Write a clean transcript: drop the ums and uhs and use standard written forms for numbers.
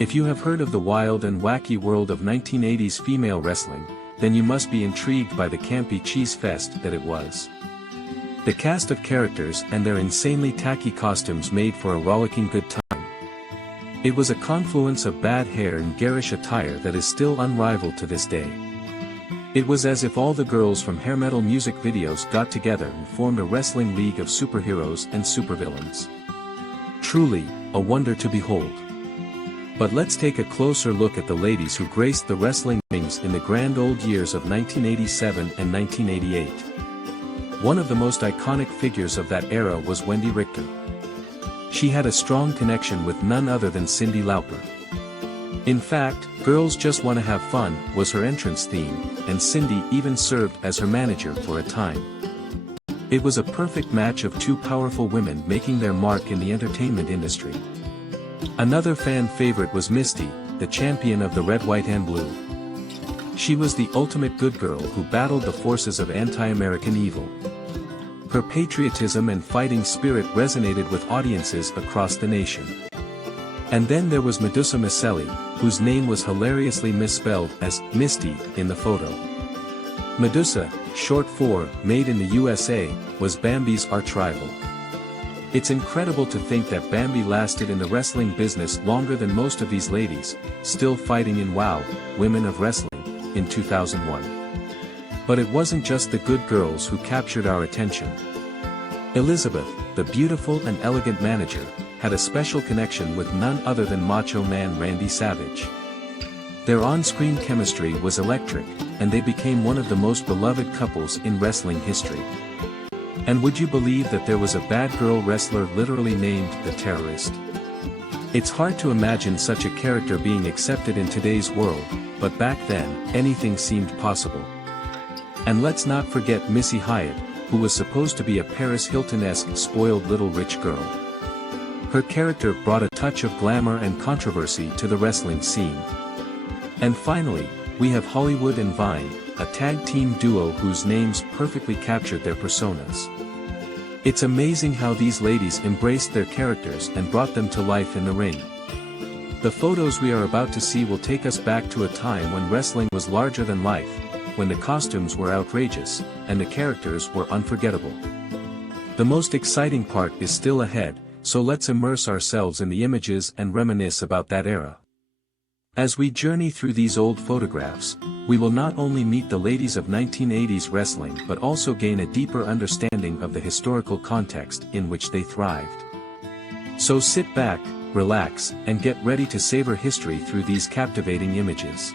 If you have heard of the wild and wacky world of 1980s female wrestling, then you must be intrigued by the campy cheese fest that it was. The cast of characters and their insanely tacky costumes made for a rollicking good time. It was a confluence of bad hair and garish attire that is still unrivaled to this day. It was as if all the girls from hair metal music videos got together and formed a wrestling league of superheroes and supervillains. Truly, a wonder to behold. But let's take a closer look at the ladies who graced the wrestling rings in the grand old years of 1987 and 1988. One of the most iconic figures of that era was Wendy Richter. She had a strong connection with none other than Cyndi Lauper. In fact, "Girls Just Wanna Have Fun" was her entrance theme, and Cyndi even served as her manager for a time. It was a perfect match of two powerful women making their mark in the entertainment industry. Another fan favorite was Misty, the champion of the red, white and blue. She was the ultimate good girl who battled the forces of anti-American evil. Her patriotism and fighting spirit resonated with audiences across the nation. And then there was Medusa Miceli, whose name was hilariously misspelled as Misty in the photo. Medusa, short for Made in the USA, was Bambi's arch-rival. It's incredible to think that Bambi lasted in the wrestling business longer than most of these ladies, still fighting in WOW, Women of Wrestling, in 2001. But it wasn't just the good girls who captured our attention. Elizabeth, the beautiful and elegant manager, had a special connection with none other than Macho Man Randy Savage. Their on-screen chemistry was electric, and they became one of the most beloved couples in wrestling history. And would you believe that there was a bad girl wrestler literally named the Terrorist? It's hard to imagine such a character being accepted in today's world, but back then, anything seemed possible. And let's not forget Missy Hyatt, who was supposed to be a Paris Hilton-esque spoiled little rich girl. Her character brought a touch of glamour and controversy to the wrestling scene. And finally, we have Hollywood and Vine, a tag team duo whose names perfectly captured their personas. It's amazing how these ladies embraced their characters and brought them to life in the ring. The photos we are about to see will take us back to a time when wrestling was larger than life, when the costumes were outrageous, and the characters were unforgettable. The most exciting part is still ahead, so let's immerse ourselves in the images and reminisce about that era. As we journey through these old photographs, we will not only meet the ladies of 1980s wrestling but also gain a deeper understanding of the historical context in which they thrived. So sit back, relax, and get ready to savor history through these captivating images.